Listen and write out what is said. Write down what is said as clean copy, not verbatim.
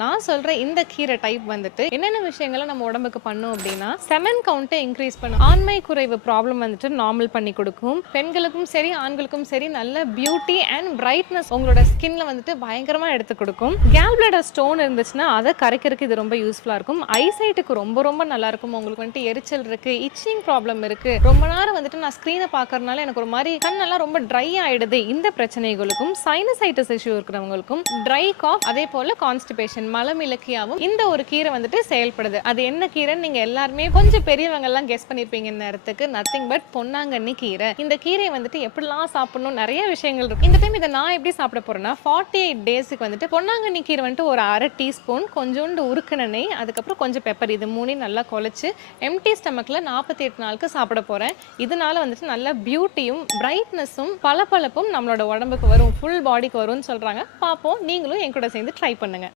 நான் சொல்ற இந்த கீரை டைப் வந்துட்டு என்னென்ன விஷயங்களை நம்ம உடம்புக்கு பண்ணும் அப்படின்னா செமன் கவுண்ட்டை இன்க்ரீஸ் பண்ணும். ஆண்மை குறைவு ப்ராப்ளம் வந்துட்டு நார்மல் பண்ணி கொடுக்கும். பெண்களுக்கும் சரி ஆண்களுக்கும் சரி நல்ல பியூட்டி அண்ட் பிரைட்னஸ் உங்களோட ஸ்கின்ல வந்துட்டு பயங்கரமா எடுத்து கொடுக்கும். கேல் பிளாடர் ஸ்டோன் இருந்துச்சுன்னா அதை கரைக்கிறதுக்கு இது ரொம்ப யூஸ்ஃபுல்லா இருக்கும். ஐசைட்டுக்கு ரொம்ப ரொம்ப நல்லா இருக்கும். உங்களுக்கு வந்துட்டு எரிச்சல் இருக்கு, இச்சிங் ப்ராப்ளம் இருக்கு, ரொம்ப நேரம் வந்துட்டு நான் ஸ்க்ரீனை பார்க்கறதுனால எனக்கு ஒரு மாதிரி கண்ணெல்லாம் ரொம்ப ட்ரை ஆயிடுது, இந்த பிரச்சனைகளுக்கும் சைனசைட்டிஸ் இஷ்யூ இருக்கிறவங்களுக்கும் ட்ரை காஃப் அதே போல கான்ஸ்டிபேஷன் மலம் இலக்கியாவும் இந்த ஒரு கீரை வந்துட்டு செயல்படுது. அது என்ன கீரைன்னு நீங்க எல்லாருமே கொஞ்சம் பெரியவங்க எல்லாம் கெஸ் பண்ணிருப்பீங்க. நேரத்துக்கு நத்திங் பட் பொன்னாங்கண்ணி கீரை. இந்த கீரையை வந்துட்டு எப்படிலாம் சாப்பிடணும் நிறைய விஷயங்கள் இருக்கு. இந்த டைம் இதை நான் எப்படி சாப்பிட போறேன்னா 48 டேஸ்க்கு வந்துட்டு பொன்னாங்கண்ணி கீரை வந்துட்டு ஒரு அரை டீஸ்பூன், கொஞ்சோண்டு உருக்குன நெய், அதுக்கப்புறம் கொஞ்சம் பெப்பர், இது மூணையும் நல்லா குழச்சு எம்டி ஸ்டமக்ல 48 நாளுக்கு சாப்பிட போறேன். இதனால வந்துட்டு நல்ல பியூட்டியும் பிரைட்னஸும் பளபளப்பும் நம்மளோட உடம்புக்கு வரும், ஃபுல் பாடிக்கு வரும்னு சொல்றாங்க. பார்ப்போம், நீங்களும் என் கூட சேர்ந்து ட்ரை பண்ணுங்க.